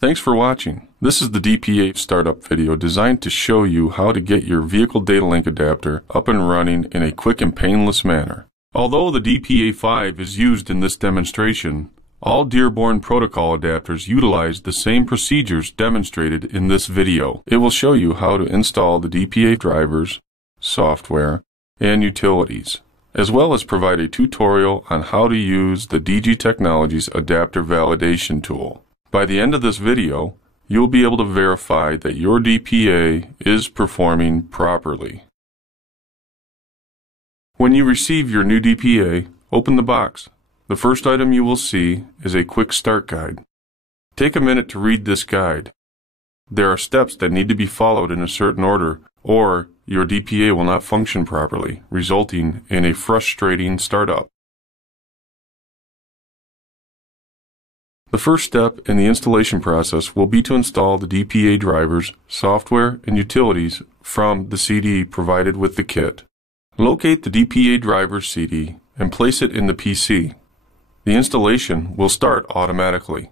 Thanks for watching. This is the DPA startup video designed to show you how to get your vehicle data link adapter up and running in a quick and painless manner. Although the DPA5 is used in this demonstration, all Dearborn protocol adapters utilize the same procedures demonstrated in this video. It will show you how to install the DPA drivers, software, and utilities, as well as provide a tutorial on how to use the DG Technologies adapter validation tool. By the end of this video, you will be able to verify that your DPA is performing properly. When you receive your new DPA, open the box. The first item you will see is a quick start guide. Take a minute to read this guide. There are steps that need to be followed in a certain order, or your DPA will not function properly, resulting in a frustrating startup. The first step in the installation process will be to install the DPA drivers, software, and utilities from the CD provided with the kit. Locate the DPA drivers CD and place it in the PC. The installation will start automatically.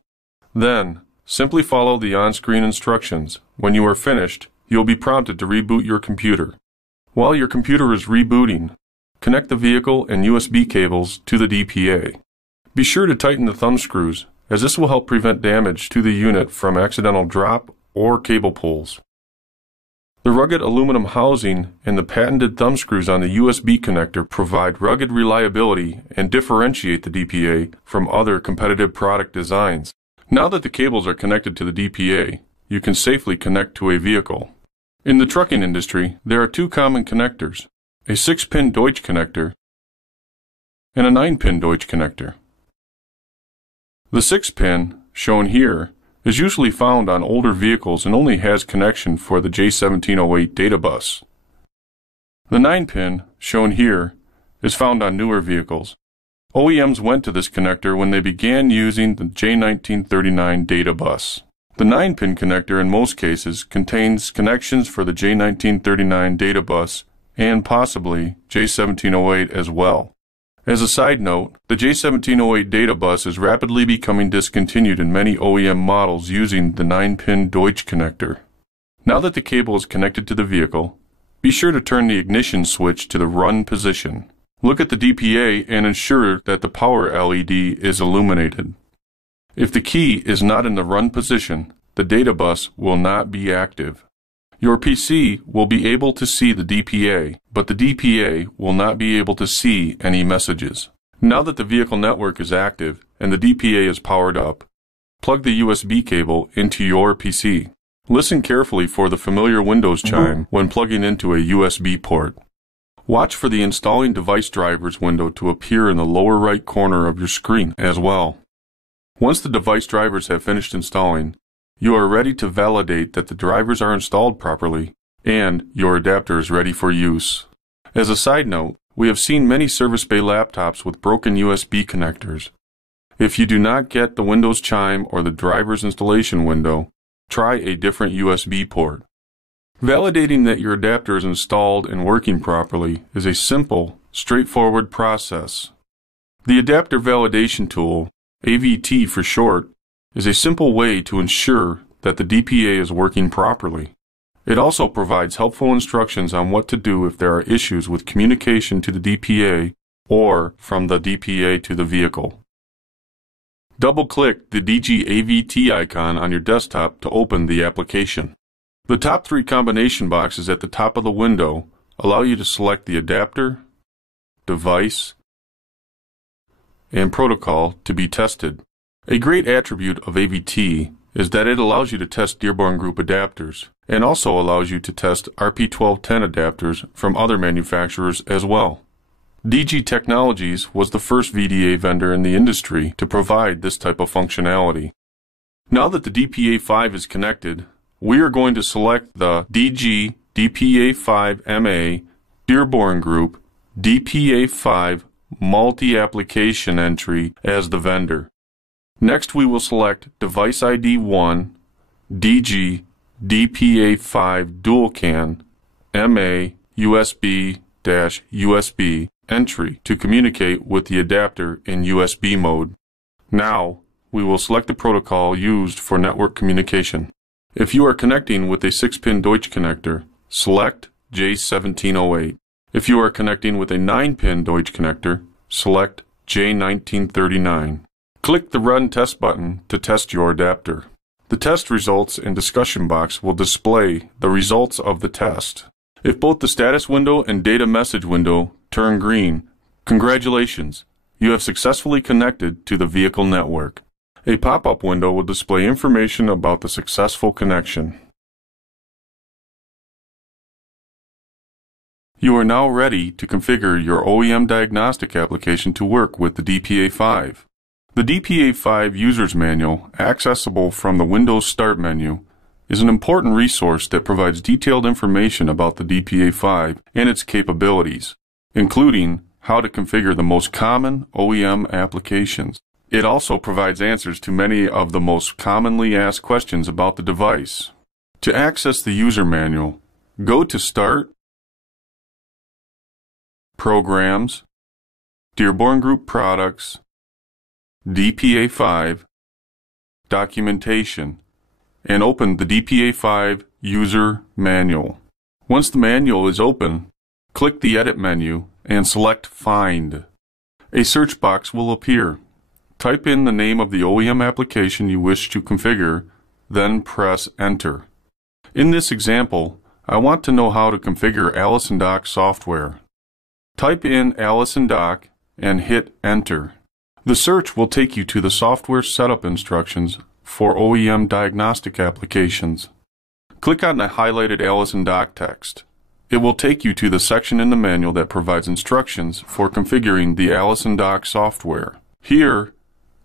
Then, simply follow the on-screen instructions. When you are finished, you'll be prompted to reboot your computer. While your computer is rebooting, connect the vehicle and USB cables to the DPA. Be sure to tighten the thumb screws, as this will help prevent damage to the unit from accidental drop or cable pulls. The rugged aluminum housing and the patented thumb screws on the USB connector provide rugged reliability and differentiate the DPA from other competitive product designs. Now that the cables are connected to the DPA, you can safely connect to a vehicle. In the trucking industry, there are two common connectors, a 6-pin Deutsch connector and a 9-pin Deutsch connector. The 6-pin, shown here, is usually found on older vehicles and only has connection for the J1708 data bus. The 9-pin, shown here, is found on newer vehicles. OEMs went to this connector when they began using the J1939 data bus. The 9-pin connector in most cases contains connections for the J1939 data bus and possibly J1708 as well. As a side note, the J1708 data bus is rapidly becoming discontinued in many OEM models using the 9-pin Deutsch connector. Now that the cable is connected to the vehicle, be sure to turn the ignition switch to the run position. Look at the DPA and ensure that the power LED is illuminated. If the key is not in the run position, the data bus will not be active. Your PC will be able to see the DPA, but the DPA will not be able to see any messages. Now that the vehicle network is active and the DPA is powered up, plug the USB cable into your PC. Listen carefully for the familiar Windows chime when plugging into a USB port. Watch for the Installing Device Drivers window to appear in the lower right corner of your screen as well. Once the device drivers have finished installing, you are ready to validate that the drivers are installed properly and your adapter is ready for use. As a side note, we have seen many service bay laptops with broken USB connectors. If you do not get the Windows chime or the driver's installation window, try a different USB port. Validating that your adapter is installed and working properly is a simple, straightforward process. The adapter validation tool, AVT for short, is a simple way to ensure that the DPA is working properly. It also provides helpful instructions on what to do if there are issues with communication to the DPA or from the DPA to the vehicle. Double-click the DG AVT icon on your desktop to open the application. The top three combination boxes at the top of the window allow you to select the adapter, device, and protocol to be tested. A great attribute of AVT is that it allows you to test Dearborn Group adapters and also allows you to test RP1210 adapters from other manufacturers as well. DG Technologies was the first VDA vendor in the industry to provide this type of functionality. Now that the DPA5 is connected, we are going to select the DG DPA5MA Dearborn Group DPA5 multi-application entry as the vendor. Next, we will select Device ID 1 DG DPA5 Dual CAN MA USB-USB entry to communicate with the adapter in USB mode. Now, we will select the protocol used for network communication. If you are connecting with a 6-pin Deutsch connector, select J1708. If you are connecting with a 9-pin Deutsch connector, select J1939. Click the Run Test button to test your adapter. The test results and discussion box will display the results of the test. If both the status window and data message window turn green, congratulations, you have successfully connected to the vehicle network. A pop-up window will display information about the successful connection. You are now ready to configure your OEM diagnostic application to work with the DPA-5. The DPA-5 User's Manual, accessible from the Windows Start menu, is an important resource that provides detailed information about the DPA-5 and its capabilities, including how to configure the most common OEM applications. It also provides answers to many of the most commonly asked questions about the device. To access the user manual, go to Start, Programs, Dearborn Group Products, DPA-5, Documentation, and open the DPA-5 User Manual. Once the manual is open, click the Edit menu and select Find. A search box will appear. Type in the name of the OEM application you wish to configure, then press Enter. In this example, I want to know how to configure Allison Dock software. Type in Allison Dock and hit Enter. The search will take you to the software setup instructions for OEM diagnostic applications. Click on the highlighted Allison Dock text. It will take you to the section in the manual that provides instructions for configuring the Allison Dock software. Here,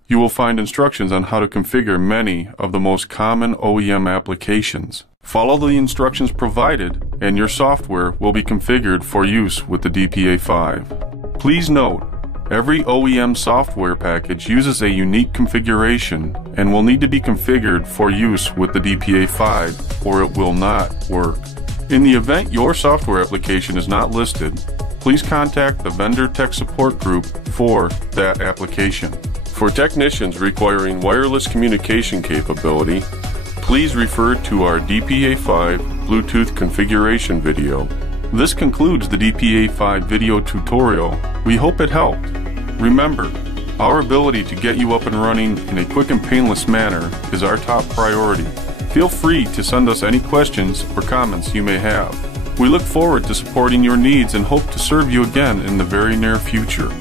you will find instructions on how to configure many of the most common OEM applications. Follow the instructions provided and your software will be configured for use with the DPA-5. Please note, every OEM software package uses a unique configuration and will need to be configured for use with the DPA-5 or it will not work. In the event your software application is not listed, please contact the vendor tech support group for that application. For technicians requiring wireless communication capability, please refer to our DPA-5 Bluetooth configuration video. This concludes the DPA-5 video tutorial. We hope it helped. Remember, our ability to get you up and running in a quick and painless manner is our top priority. Feel free to send us any questions or comments you may have. We look forward to supporting your needs and hope to serve you again in the very near future.